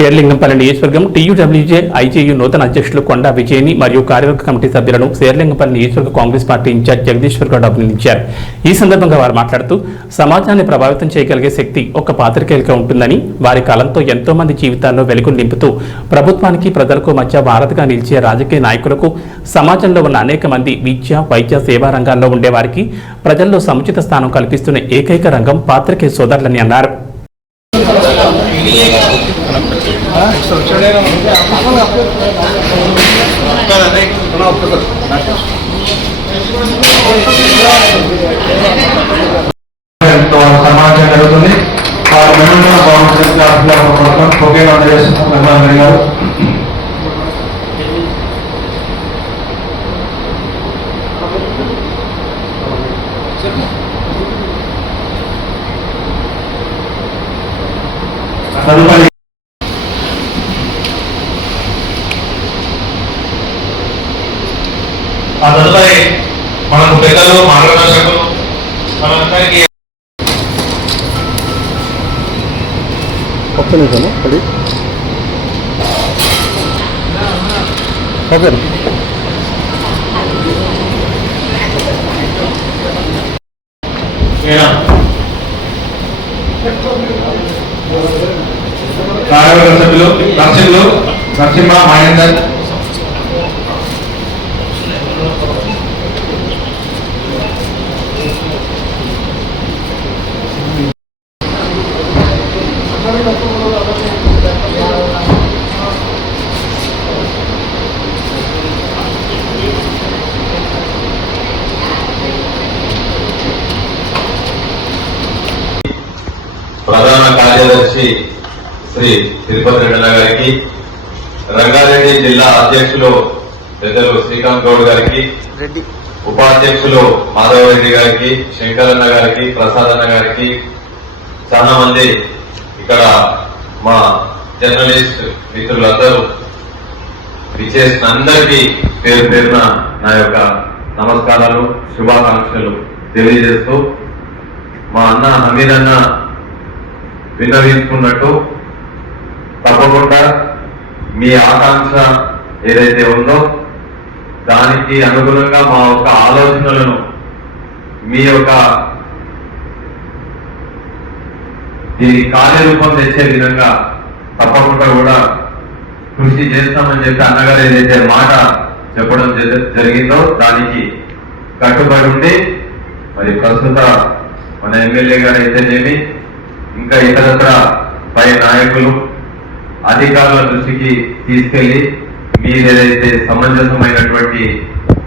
షేర్లింగంపల్లి నియోజకవర్గం TUWJ IJU నూతన అధ్యక్షులు కొండా విజయని మరియు కార్యవర్గ కమిటీ సభ్యులను షేర్లింగంపల్లి నియోజకవర్గ కాంగ్రెస్ పార్టీ ఇన్ఛార్జ్ జగదీశ్వర్ గౌడ్ అభినందించారు. ఈ సందర్భంగా వారు మాట్లాడుతూ సమాజాన్ని ప్రభావితం చేయగలిగే శక్తి ఒక పాత్రికేయులకు ఉంటుందని, వారి కాలంతో ఎంతో మంది జీవితాల్లో వెలుగులు నింపుతూ ప్రభుత్వానికి ప్రజలకు మధ్య వారధిగా నిలిచే రాజకీయ నాయకులకు సమాజంలో ఉన్న అనేక మంది విద్య, వైద్య, సేవా రంగాల్లో ఉండే వారికి ప్రజల్లో సముచిత స్థానం కల్పిస్తున్న ఏకైక రంగం పాత్రికేయ సోదరులని అన్నారు. సమాజం జరుగుతుంది. ఆ తదుపరి మనకు పెద్దలు, మార్గదర్శకులు మనందరికీ కార్యవర్గ సభ్యులు దర్శకులు నరసింహ, మహేందర్, ప్రధాన కార్యదర్శి శ్రీ తిరుపతి రెడ్డి గారికి, రంగారెడ్డి జిల్లా అధ్యక్షులు పెద్దలు శ్రీకాంత్ గౌడ్ గారికి, ఉపాధ్యక్షులు మాధవరెడ్డి గారికి, శంకరన్న గారికి, ప్రసాదన్న గారికి, చాలా మంది ఇక్కడ మా జర్నలిస్ట్ మిత్రులందరూ విచ్చేసిన అందరికీ పేరు పేరున నా యొక్క నమస్కారాలు, శుభాకాంక్షలు తెలియజేస్తూ, మా అన్న హమీద్ అన్న విన్నవించుకున్నట్టు తప్పకుండా మీ ఆకాంక్ష ఏదైతే ఉందో దానికి అనుగుణంగా మా యొక్క ఆలోచనలను మీ యొక్క దీని కార్యరూపం తెచ్చే విధంగా తప్పకుండా కూడా కృషి చేస్తామని చెప్పి అన్నగారు ఏదైతే మాట చెప్పడం జరిగిందో దానికి కట్టుబడి ఉండి, మరి ప్రస్తుత మన ఎమ్మెల్యే గారు అయితేనేమి, ఇంకా ఇతరత్ర పై నాయకులు, అధికారుల దృష్టికి తీసుకెళ్లి మీరేదైతే సమంజసమైనటువంటి